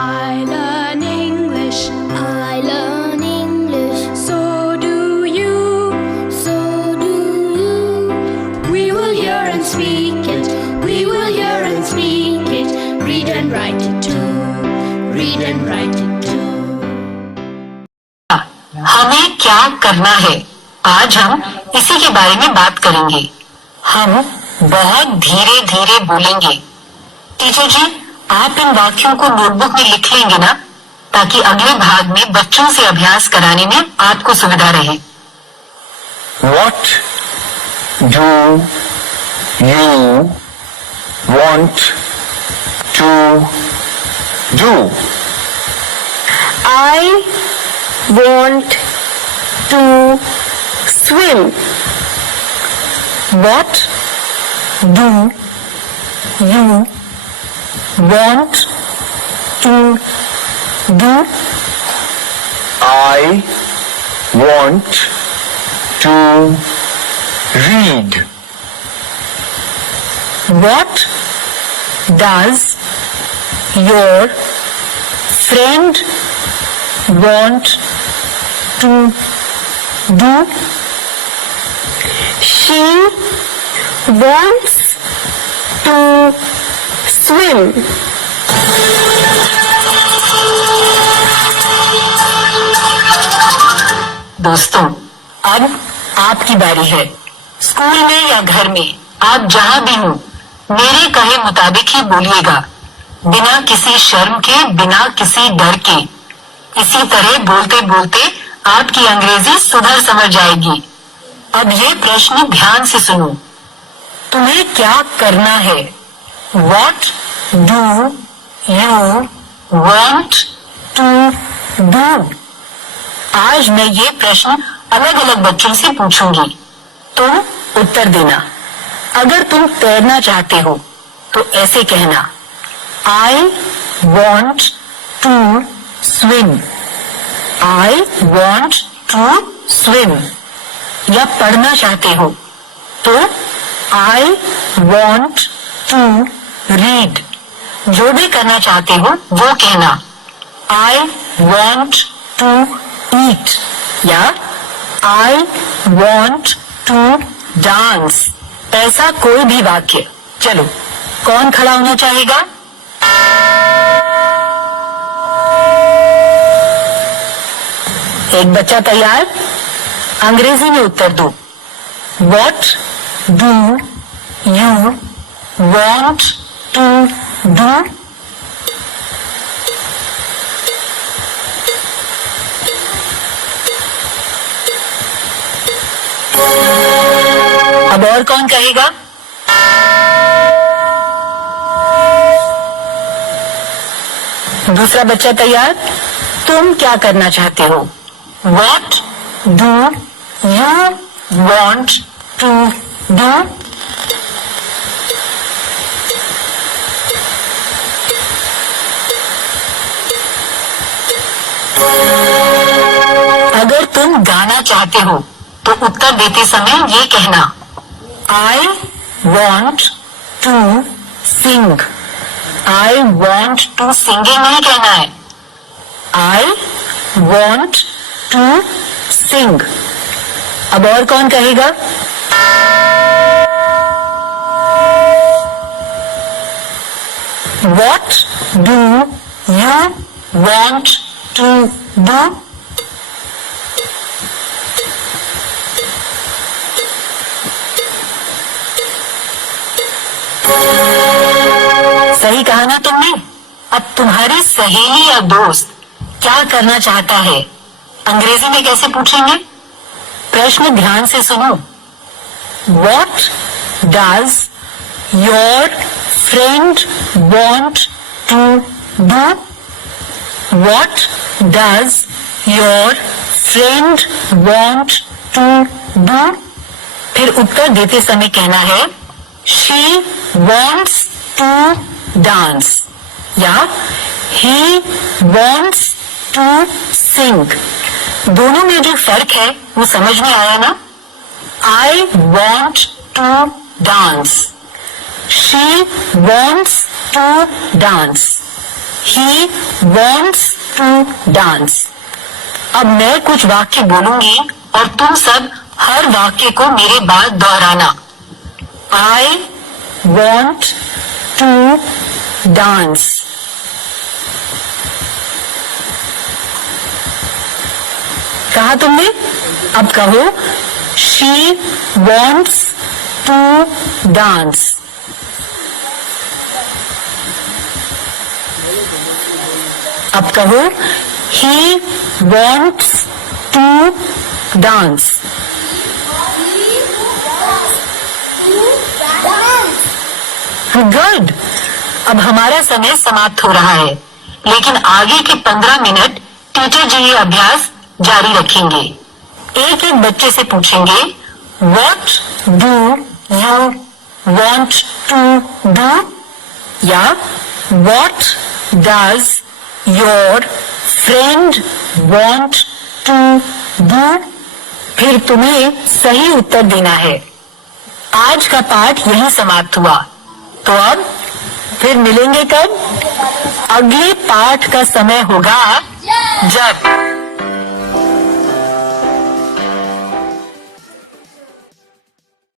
I learn English. I learn English. So do you. So do you. We will hear and speak it. We will hear and speak it. Read and write it too. Read and write it too. हमें क्या करना है, आज हम इसी के बारे में बात करेंगे। हम बहुत धीरे धीरे बोलेंगे। टीचर जी, आप इन वाक्यों को नोटबुक में लिख लेंगे ना, ताकि अगले भाग में बच्चों से अभ्यास कराने में आपको सुविधा रहे। What do you want to do? I want to swim. What do you want to do? I want to read. What does your friend want to do? She wants to swim. दोस्तों, अब आपकी बारी है। School में या घर में, आप जहाँ भी हो, मेरे कहे मुताबिक ही बोलिएगा, बिना किसी शर्म के, बिना किसी डर के। इसी तरह बोलते बोलते आपकी अंग्रेजी सुधर समझ जाएगी। अब ये प्रश्न ध्यान से सुनो। तुम्हें क्या करना है? What do you want to do? आज मैं ये प्रश्न अलग अलग बच्चों से पूछूंगी, तुम उत्तर देना। अगर तुम तैरना चाहते हो तो ऐसे कहना, I want to swim. I want to swim. या पढ़ना चाहते हो तो I want to read. जो भी करना चाहते हो वो कहना, I want to eat या I want to dance. ऐसा कोई भी वाक्य। चलो, कौन खड़ा होना चाहेगा? एक बच्चा तैयार? अंग्रेजी में उत्तर दो। What do you want to do? अब और कौन कहेगा? दूसरा बच्चा तैयार? तुम क्या करना चाहते हो? What do you want to do? अगर तुम गाना चाहते हो तो उत्तर देते समय ये कहना, I want to sing. I want to sing नहीं कहना है, I want to sing. अब और कौन कहेगा? What do you want to do? सही कहा ना तुमने? अब तुम्हारी सहेली या दोस्त क्या करना चाहता है, अंग्रेजी में कैसे पूछेंगे? प्रश्न ध्यान से सुनो। What does your friend want to do? What does your friend want to do? फिर उत्तर देते समय कहना है, She wants to dance या he wants to sing. दोनों में जो फर्क है वो समझ में आया ना? I want to dance. She wants to dance. He wants to dance. अब मैं कुछ वाक्य बोलूंगी और तुम सब हर वाक्य को मेरे बाद दोहराना. I want to dance. कहा तुमने? अब कहो She wants to dance. अब कहो He wants to dance. Good. अब हमारा समय समाप्त हो रहा है, लेकिन आगे के 15 मिनट टीचर जी ये अभ्यास जारी रखेंगे. एक एक बच्चे से पूछेंगे What do you want to do? या What does your friend want to do? फिर तुम्हें सही उत्तर देना है. आज का पाठ यहीं समाप्त हुआ. तो अब फिर मिलेंगे कब? अगले पाठ का समय होगा जब